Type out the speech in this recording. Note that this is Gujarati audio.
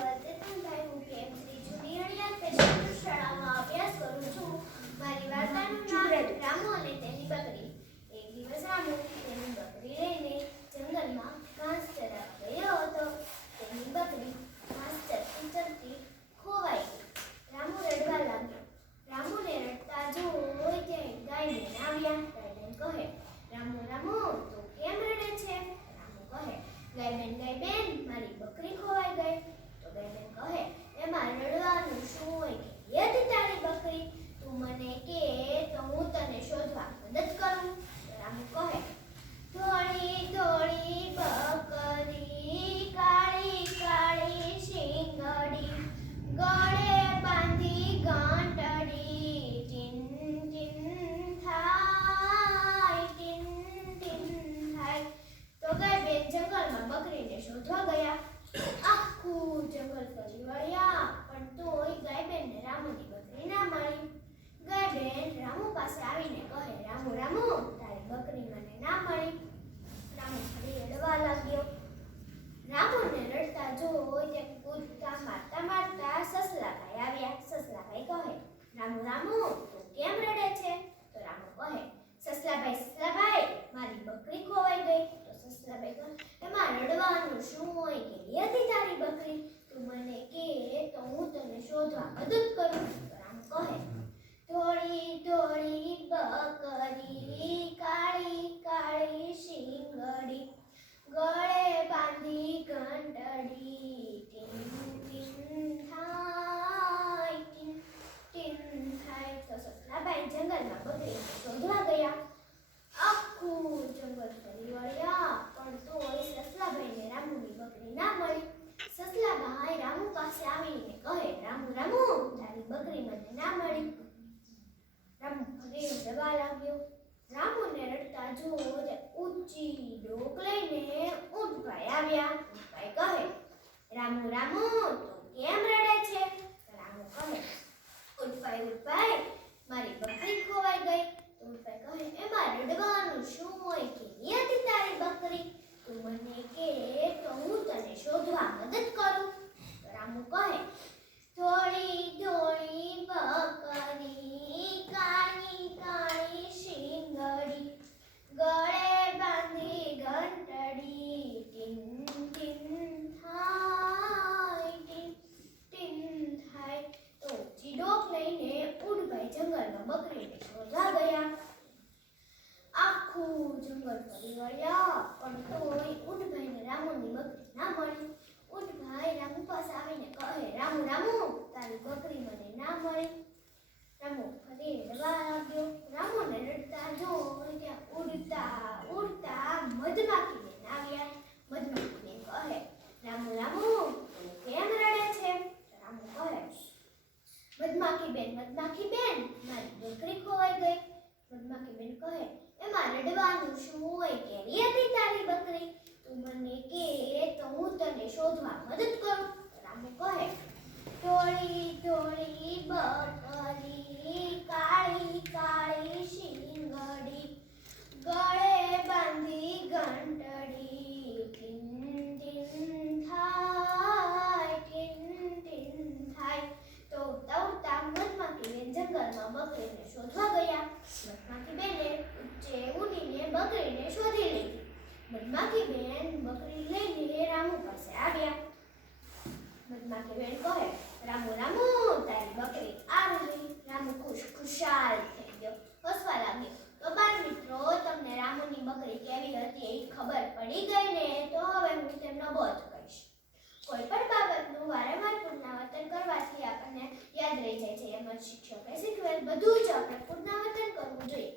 હું શ્રી જુનિયર પેશન્ટ શાળામાં અભ્યાસ કરું છું મારી વાર્તાનું નામ રામો અને તેની બકરી એક દિવસ રામુ તેની બકરી લઈને જંગલમાં ઘાસ ચરાવવા ગયો હતો તેની બકરી ઘાસ ચરતી ચરતી ખોવાઈ ગઈ રામુ રડવા લાગ્યો રામુને રડતા જોઈ ત્યાં ગાયને આવ્યા ગાયબેન કહે રામુ રામુ તું કેમ રડે છે રામુ કહે ગાયબેન ગાયબેન મારી બકરી ખોવાઈ ગઈ તો ગાયબેન કહે એમાં રડવાનું શું હોય કે યદ તારી બકરી તું મને કે તો હું તને શોધવા મદદ કરું તો રામુ કહે ધોળી ધોળી બકરી કાળી કાળી શીંગડી ગળે બાંધી ગાંટડી ટીન ટીન થાય ટીન ટીન થાય તો ગઈ બેન જંગલમાં બકરીને શોધવા ગયા આખું વળ્યા પણ તોય ગાયબેનને રામુની ના મળી ગાયબેન રામુ પાસે રામુ રામુ, તારી બકરી મને ના મળી. રામુ ફરી રડવા લાગ્યો. રામુને રડતા જોઈ તે સસલાભાઈ કહે, રામુ રામુ કેમ રડે છે તો રામુ કહે સસલાભાઈ સસલાભાઈ મારી બકરી ખોવાઈ ગઈ તો સસલાભાઈ કહે એમાં રડવાનું શું હોય કે હતી તારી બકરી તું મને કે તો હું તને શોધવા મદદ કરું તો રામુ કહે ધોળી ધોળી બકરી કાળી કાળી શીંગડી ગળે બાંધી ઘંટડી ટીન ટીન થાય ટીન ટીન થાય તો સસલાભાઈ જંગલમાં બકરીને શોધવા ગયા આખું જંગલ ફરી વળ્યા પણ તોય સસલાભાઈને રામુની બકરી ના મળી સસલાભાઈ રામુ પાસે આવીને કહે રામુ રામુ તારી બકરી મને ના મળી રામુ ફરી રડવા લાગ્યો રામુને રડતા જોવો ઊંચી ડોક લઈને ઊંટભાઈ આવ્યા. ઊંટભાઈ કહે, રામુ રામુ, તું કેમ રડે છે? રામુ કહે ઊંટભાઈ ઊંટભાઈ મારી બકરી ખોવાઈ ગઈ. ઊંટભાઈ કહે, એમાં રડવાનું શું હોય કે હતી તારી બકરી? તું મને કે તો હું તને શોધવા મદદ કરું તો રામુ કહે થોડી થોડી બકરી કાળી કાળી શીંગડી ગળે બાંધી ઘંટડી ટીન ટીન થાય ટીન ટીન થાય તો ચીડોક લઈને ઉડભાઈ જંગલમાં બકરીને શોધવા ગયા આખું વળ્યા પણ તોય ઉડભાઈને રામુની બકરી ના મળી. ઉડભાઈ રામુ પાસે આવીને કહે, રામુ રામુ, તારી બકરી મને ના મળી. રામુ ફરી રડવા લાગ્યો રામુને રડતા જોઈ ત્યાં ઉડતા મધમાખી બેન આવ્યા મધમાખી બેન કહે રામુ રામુ તું કેમ રડે છે રામુ કહે મધમાખી બેન મધમાખી બેન મારી બકરી ખોવાઈ ગઈ મધમાખી બેન કહે, એમાં રડવાનું શું હોય કે? હતી તારી બકરી? તું મને કે તો હું તને શોધવા મદદ કરું રામુ કહે ટોળી ટોળી બકરી કાળી કાળી શીંગડી ગળે બાંધી ઘંટડી ટીન ટીન થાય ટીન ટીન થાય તો ઉડતા ઉડતા મધમાખી બેન જંગલમાં બકરીને શોધવા ગયા મધમાખી બેને ઊંચે ઉડીને બકરીને શોધી લીધી મધમાખી બેન, બકરી લઈને રામુ પાસે આવ્યા. મધમાખી બેન કહે, રામુ રામુ, તારી બકરી આવી રામુ ખુશ, ખુશાલ થઈ ગયો. હસવા લાગ્યો. તો બાર મિત્રો, તમને રામુની બકરી કેવી હતી એ ખબર પડી ગઈ ને? તો હવે હું તેમનો બોધ કહીશ કોઈ પણ બાબતનું વારંવાર પુનરાવર્તન કરવાથી આપણને યાદ રહી જાય છે. એમ જ શિક્ષકે શીખવેલ બધું જ આપણે પુનરાવર્તન કરવું જોઈએ.